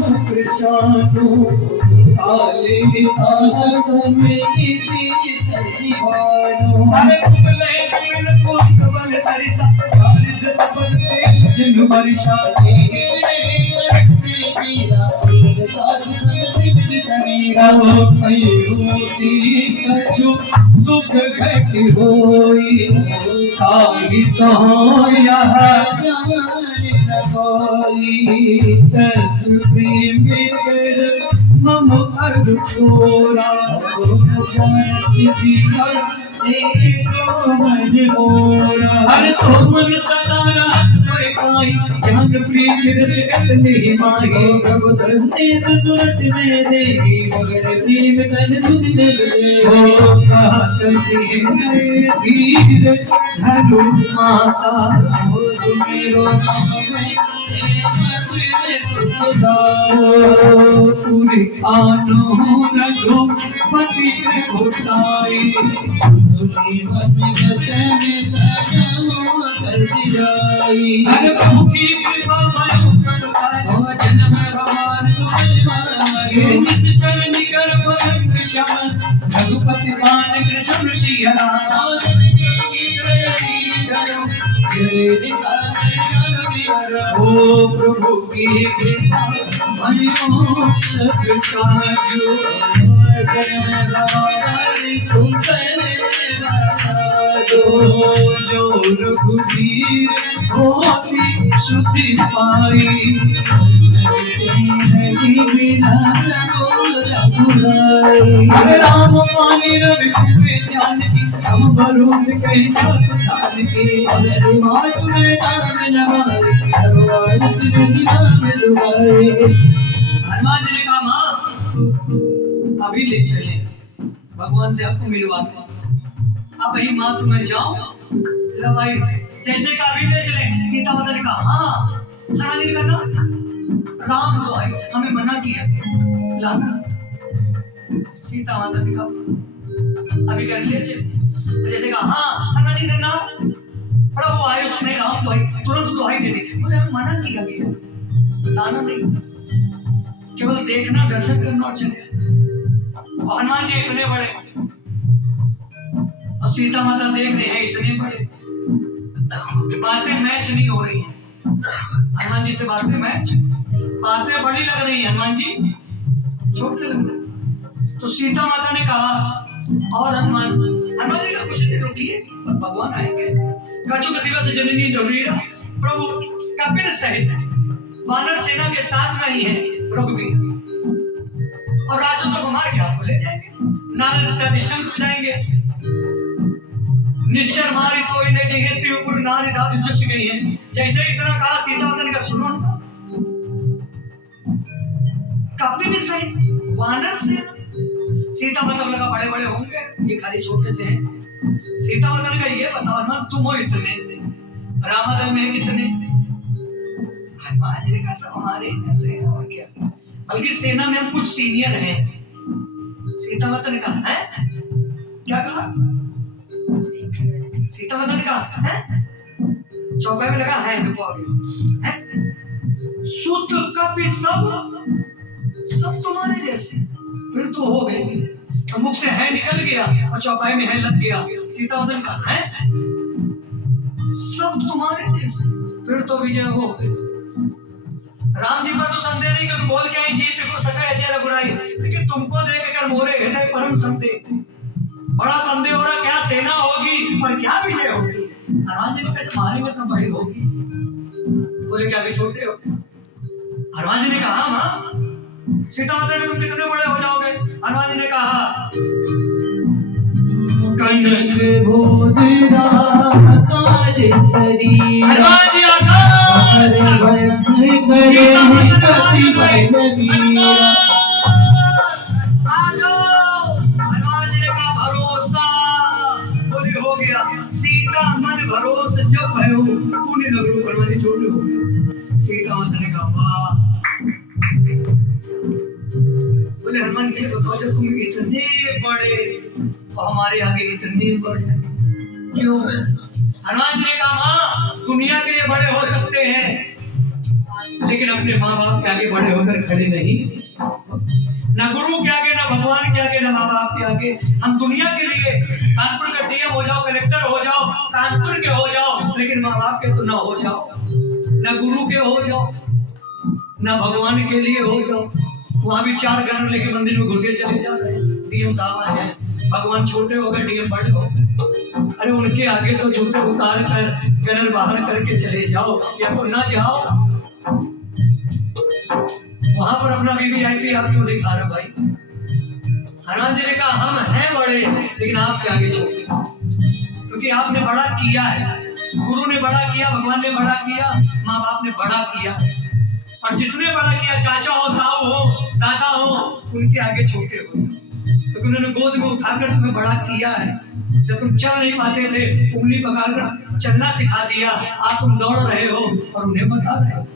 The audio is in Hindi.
कृष्णो काले साहस में किसी ससिवानो अरे कुबले बिन को कबल सरिसा बारिश तपन के जिन वर्षा दुख घट होई तारी तो यह कोई तस प्रेम कर मम अर्घ छोरा जानती जीवन एक मन होरा हर सोमन सदा रात पर पाई जान प्रीत रसगत नहीं मांगे प्रभु धरती सूरत में देवी मगर प्रेम तन तुझ जल दे हो कहा करती है धीर धनु माता हो सुमेरो पूरी आनो रघु पति घोटाई सुजीवन वचन तशो कर दियाई हर प्रभु की कृपा मयो संसार हो जन्म भगवान तुम्हारे जिस चरण कर पवन कृष्ण रघुपति पान कृष्ण सिया राम ओ प्रभु की कृपा मयो सब काजो जन्म भगवान सुंदर जो रघुवीर होती सुधि पाई राम पानी रवि जानकी हम बरूद कहीं जात तान की अरे माँ तुम्हें नाम नवारे भगवान श्री नाम दुआरे हनुमान जी ने कहा माँ अभी ले चले भगवान से आपको मिलवाते अब वही माँ तुम्हें जाओ लवाई जैसे का अभी ले चले सीता माता ने कहा हाँ हनुमान जी ने कहा राम तो आई हमें मना किया लाना सीता माता ने कहा अभी कर ले चले जैसे कहा हाँ हनुमान जी ने कहा प्रभु आयुष ने राम तो आई तुरंत दुहाई दे दी बोले हमें मना किया गया लाना नहीं केवल देखना दर्शन करना और चले हनुमान जी इतने बड़े और सीता माता देख रहे हैं इतने बड़े बातें मैच नहीं हो रही हैं हनुमान जी से बातें मैच बातें बड़ी लग रही हैं हनुमान जी छोटे लग रहे तो सीता माता ने कहा और हनुमान जी का कुछ दिन रुकिए और भगवान आएंगे कछु दिवस जननी डोरीरा प्रभु कपिल सहित वानर सेना के साथ में ही है रघुवीर और राक्षसों को मार के आपको ले जाएंगे नारद निशंक हो जाएंगे निश्चर मारी तो इन्हें जगह त्रिपुर नारी रात जस गई है जैसे इतना कहा सीता माता ने कहा सुनो कपिल सहित वानर सेना सीता माता को लगा बड़े बड़े होंगे ये खाली छोटे से हैं सीता माता ने कहा ये बताओ ना तुम हो इतने रामादल में कितने हनुमान जी ने कहा सब हमारे ऐसे और क्या बल्कि सेना में हम कुछ सीनियर हैं सीता माता ने कहा है क्या कहा सीता माता ने कहा है चौपाई में लगा है देखो अभी है सुत कपि सब तुम्हारे जैसे फिर तो हो गए तो मुख से है निकल गया और चौपाई में है लग गया सीता माता ने कहा है सब तुम्हारे जैसे फिर तो विजय हो गई राम जी पर तो संदेह नहीं क्योंकि बोल के आई थी तेको सका अजय रघुराई लेकिन तुमको देख कर मोरे हृदय परम संदेह बड़ा संदेह हो रहा क्या सेना होगी और क्या विजय होगी हनुमान जी ने कहा मारेंगे तो बड़ी होगी बोले क्या अभी छोटे हो हनुमान जी ने कहा मां सीता माता ने तुम कितने बड़े हो जाओगे हनुमान जी ने कहा कनक बोधरा आकार शरीर हनुमान जी आकार करे कति बलवीरा हनुमान जी ने कहा भरोसा बोले हो गया सीता मन भरोसा जब भयो तूने नगरों पर छोड़ो सीता माता ने कहा वाह बोले हनुमान जी बताओ जब तुम इतने बड़े तो हमारे आगे इतने बड़े क्यों हनुमान जी ने कहा मां दुनिया के लिए बड़े हो सकते हैं लेकिन अपने माँ बाप के आगे बड़े होकर खड़े नहीं, ना गुरु के आगे, ना भगवान के आगे, ना माँ बाप के आगे। हम दुनिया के लिए कानपुर का डीएम हो जाओ, कलेक्टर हो जाओ, कानपुर के हो जाओ, लेकिन माँ बाप के तो ना हो जाओ, ना गुरु के हो जाओ, ना भगवान के लिए हो जाओ। वहां भी 4 गनर लेके मंदिर में घुसे चले जा रहे हैं। डीएम साहब आए हैं, भगवान छोटे हो गए, डीएम बड़े हो। अरे उनके आगे तो जूते उतार कर गनर बाहर करके चले जाओ, या तो ना जाओ। वहां पर अपना वीवीआईपी आप क्यों दिखा रहे हो भाई? हनुमान जी ने कहा हम हैं बड़े, लेकिन आपके आगे छोटे, क्योंकि आपने बड़ा किया है। गुरु ने बड़ा किया, भगवान ने बड़ा किया, माँ बाप ने बड़ा किया, और जिसने बड़ा किया, चाचा हो, ताऊ हो, दादा हो, उनके आगे छोटे हो, क्योंकि उन्होंने गोद में उठाकर तुम्हें बड़ा किया है। जब तुम चल नहीं पाते थे, उंगली पकड़कर चलना सिखा दिया। आज तुम दौड़ रहे हो और उन्हें बता रहे हो।